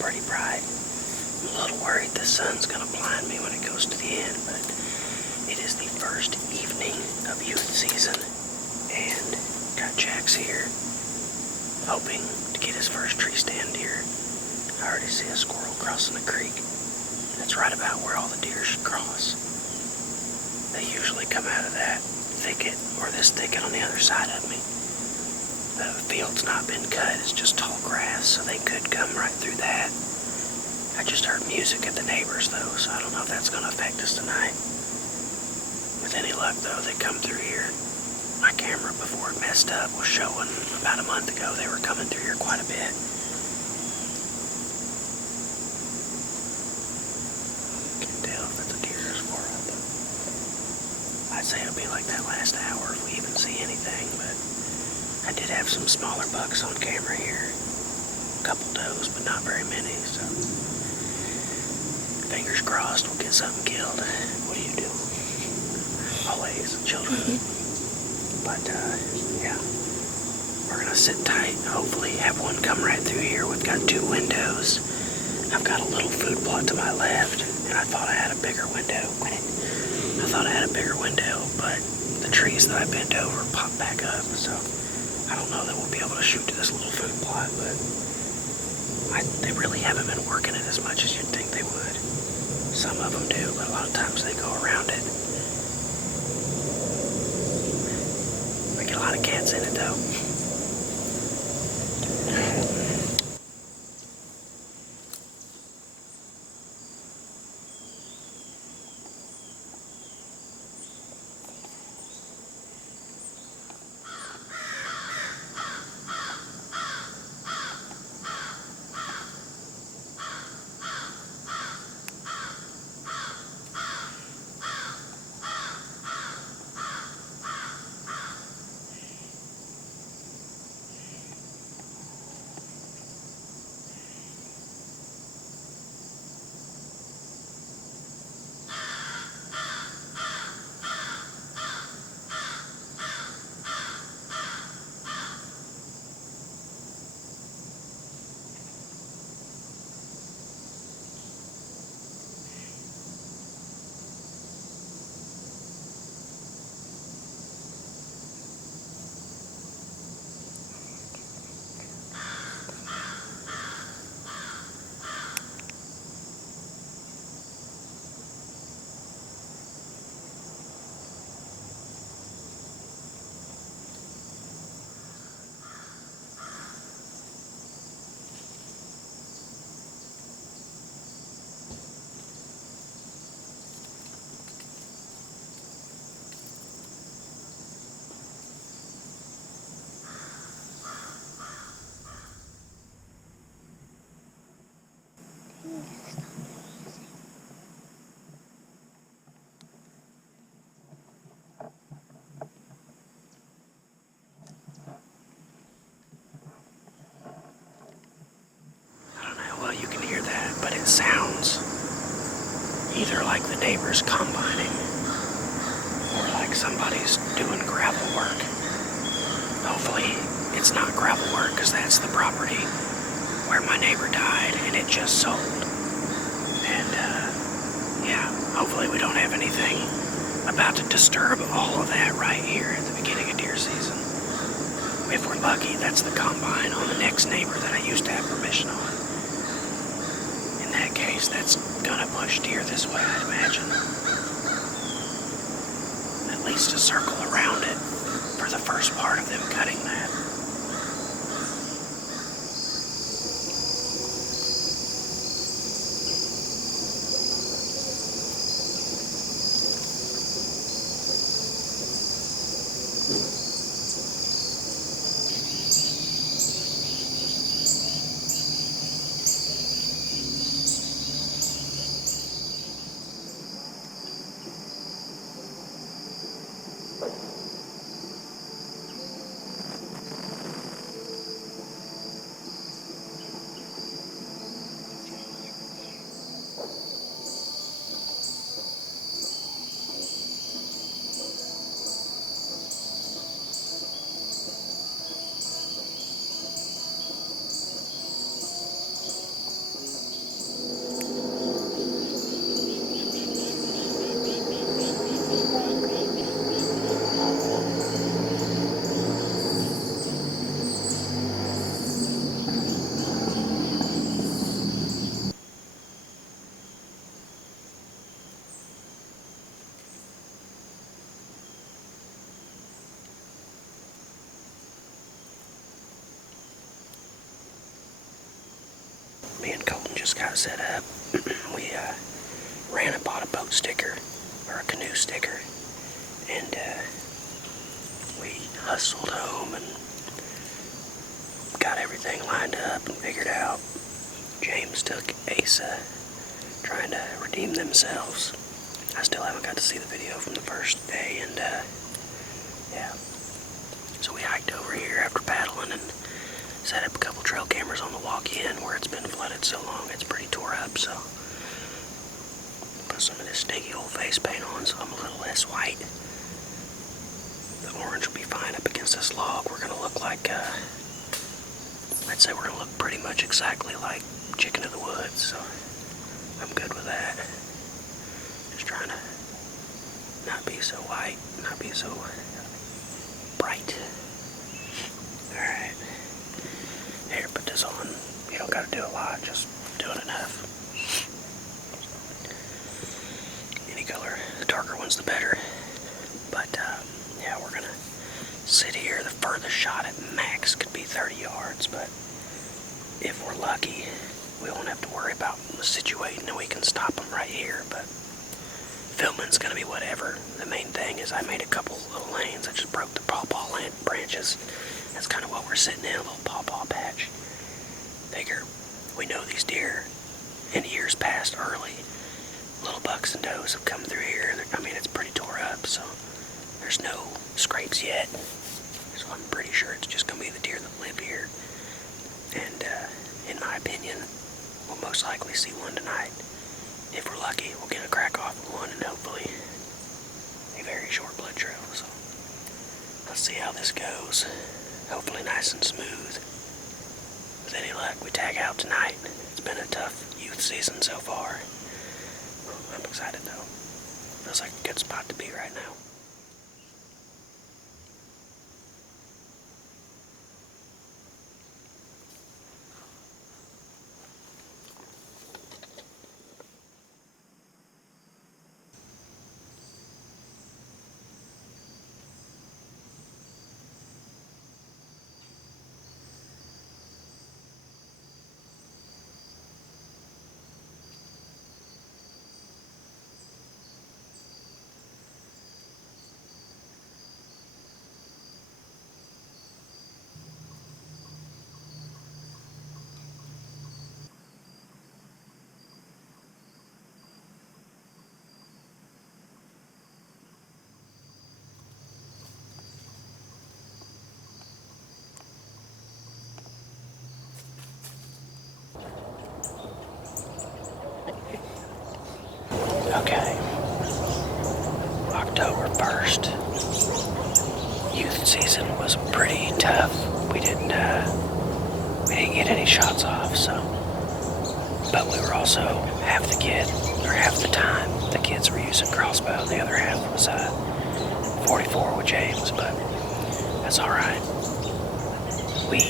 pretty bright. I'm a little worried the sun's gonna blind me when it goes to the end, but it is the first evening of youth season, and got Jax here, hoping to get his first tree stand deer. I already see a squirrel crossing the creek. That's right about where all the deer should cross. They usually come out of that thicket, or this thicket on the other side of me. The field's not been cut, it's just tall grass, so they could come right through that. I just heard music at the neighbors though, so I don't know if that's going to affect us tonight. With any luck though, they come through here. My camera, before it messed up, was showing about a month ago they were coming through here quite a bit. Can't tell if it's a deer or a squirrel, but I'd say it'll be like that last hour if we even see anything, but I did have some smaller bucks on camera here. A couple does, but not very many, so fingers crossed we'll get something killed. What do you do? Always, children. But, yeah. We're gonna sit tight, hopefully have one come right through here. We've got 2 windows. I've got a little food plot to my left, and I thought I had a bigger window. I thought I had a bigger window, but the trees that I bent over popped back up, so I don't know that we'll be able to shoot to this little food plot, but they really haven't been working it as much as you'd think they would. Some of them do, but a lot of times they go around it. I get a lot of cats in it, though. You can hear that, but it sounds either like the neighbors combining or like somebody's doing gravel work. Hopefully it's not gravel work, because that's the property where my neighbor died and it just sold. And yeah, hopefully we don't have anything about to disturb all of that right here at the beginning of deer season. If we're lucky, that's the combine on the next neighbor that I used to have permission on. In that case, that's gonna push deer this way, I'd imagine. At least a circle around it for the first part of them cutting that. set up. We ran and bought a boat sticker, or a canoe sticker, and we hustled home and got everything lined up and figured out. James took Asa trying to redeem themselves. I still haven't got to see the video from the first day, and yeah. So we hiked over here after paddling and set up a couple trail cameras on the walk in where it's been flooded so long it's pretty tore up, so put some of this stinky old face paint on so I'm a little less white. The orange will be fine up against this log. We're going to look like, I'd say we're going to look pretty much exactly like Chicken of the Woods, so I'm good with that. Just trying to not be so white, not be so bright. Alright. Here, put this on. You don't gotta do a lot, just do it enough. Any color, the darker one's the better. But, yeah, we're gonna sit here. The furthest shot at max could be 30 yards, but if we're lucky, we won't have to worry about situating and we can stop them right here. But filming's gonna be whatever. The main thing is I made a couple little lanes. I just broke the pawpaw branches. That's kind of what we're sitting in, a little pawpaw patch. Figure, we know these deer in years past early. Little bucks and does have come through here. I mean, it's pretty tore up, so there's no scrapes yet. So I'm pretty sure it's just gonna be the deer that live here. And in my opinion, we'll most likely see one tonight. If we're lucky, we'll get a crack off of one and hopefully a very short blood trail. So let's see how this goes. Hopefully nice and smooth. With any luck, we tag out tonight. It's been a tough youth season so far. I'm excited though. Feels like a good spot to be right now. Okay. October 1st. Youth season was pretty tough. We didn't get any shots off, so. But we were also half the time, the kids were using crossbow. The other half was 44 with James, but that's alright. We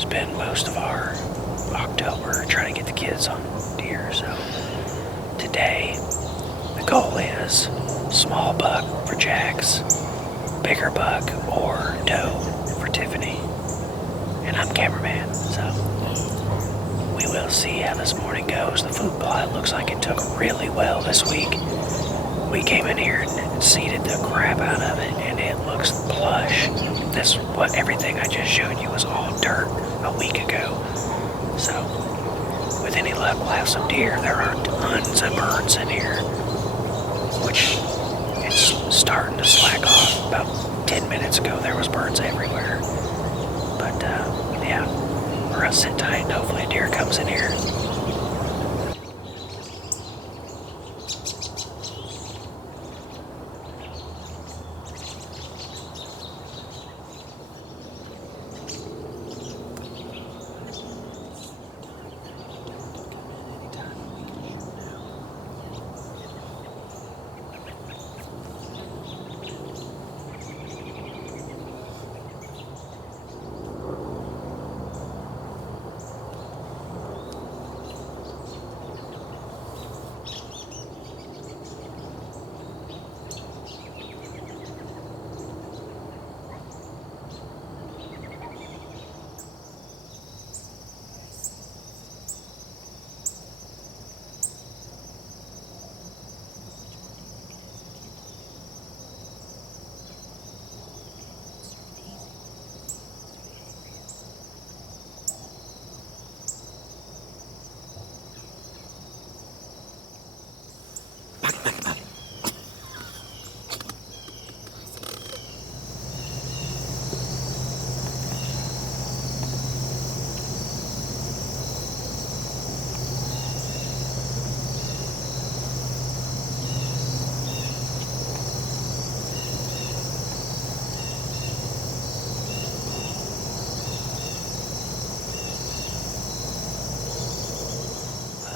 spend most of our October trying to get the kids on deer, so today the goal is small buck for Jax, bigger buck or doe for Tiffany, and I'm cameraman, so we will see how this morning goes. The food plot looks like it took really well this week. We came in here and seeded the crap out of it, and it looks plush. Everything I just showed you was all dirt a week ago. So, with any luck, we'll have some deer. There are tons of birds in here, which it's starting to slack off. About 10 minutes ago, there was birds everywhere. But, yeah, we're gonna sit tight and hopefully a deer comes in here.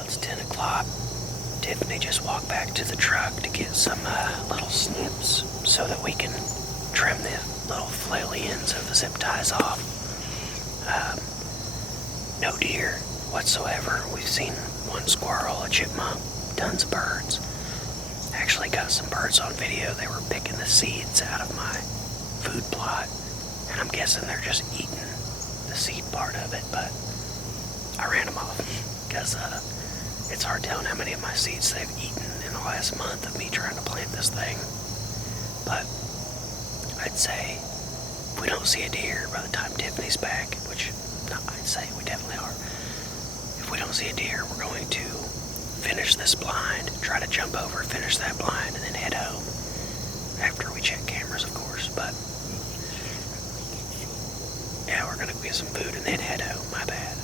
It's 10 o'clock. Tiffany just walked back to the truck to get some little snips so that we can trim the little flaily ends of the zip ties off. No deer whatsoever. We've seen one squirrel, a chipmunk, tons of birds. Actually got some birds on video. They were picking the seeds out of my food plot, and I'm guessing they're just eating the seed part of it, but I ran them off because it's hard telling how many of my seeds they've eaten in the last month of me trying to plant this thing. But I'd say if we don't see a deer by the time Tiffany's back, which I'd say we definitely are, if we don't see a deer, we're going to finish this blind, try to jump over, finish that blind, and then head home. After we check cameras, of course, but yeah, we're gonna get some food and then head home. My bad.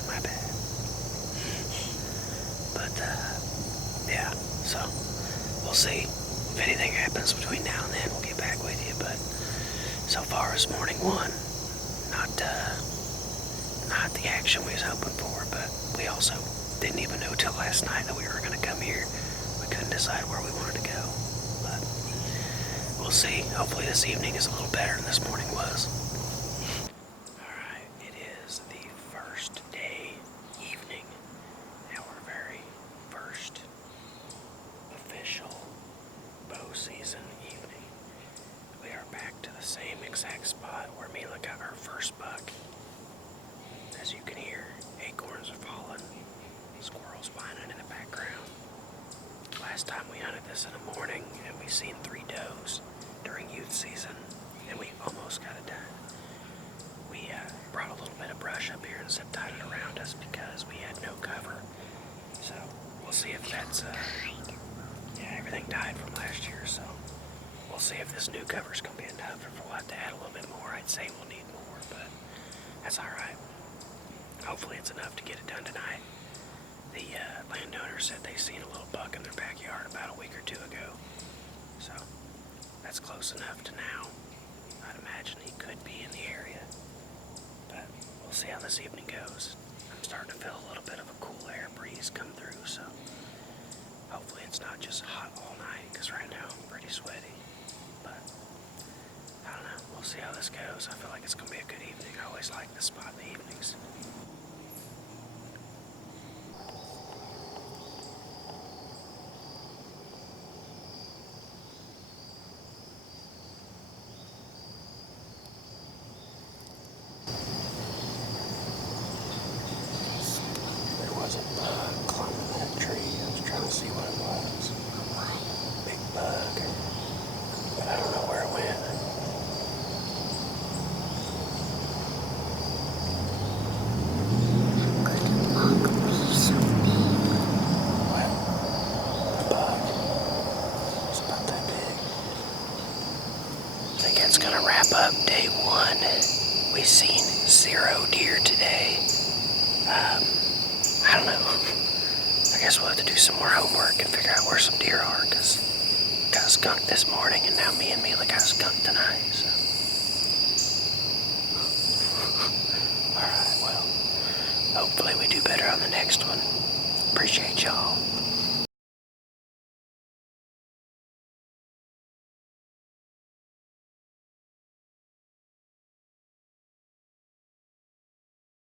But, yeah, so we'll see. If anything happens between now and then, we'll get back with you. But so far, it's morning one. Not the action we was hoping for, but we also didn't even know till last night that we were going to come here. We couldn't decide where we wanted to go. But we'll see. Hopefully this evening is a little better than this morning was. Alright, it is the first day evening. Our very first official bow season evening. We are back to the same exact spot where Mila got her first buck. As you can hear, acorns are falling, squirrels whining in the background. Last time we hunted this in the morning, and we seen 3 does during youth season, and we almost got it done. We brought a little bit of brush up here and zip tied it around us because we had no cover. So we'll see if that's, everything died from last year, so we'll see if this new cover's going to be enough, or if we'll have to add a little bit more. I'd say we'll need more, but that's alright. Hopefully it's enough to get it done tonight. The landowner said they seen a little buck in their backyard about a week or 2 ago, so that's close enough to now. I'd imagine he could be in the area, but we'll see how this evening goes. I'm starting to feel a little bit of a cool air breeze come through, so hopefully it's not just hot all night, because right now I'm pretty sweaty. But I don't know, we'll see how this goes. I feel like it's going to be a good evening. I always like this spot in the evenings. Climbing that tree, I was trying to see what it was. Big bug, but I don't know where it went. Well, a bug. It's about that big. I think that's gonna wrap up day 1. We've seen 0 deer today. I don't know. I guess we'll have to do some more homework and figure out where some deer are, because got skunked this morning, and now me and Mila got skunked tonight, so. Alright, well, hopefully we do better on the next one. Appreciate y'all.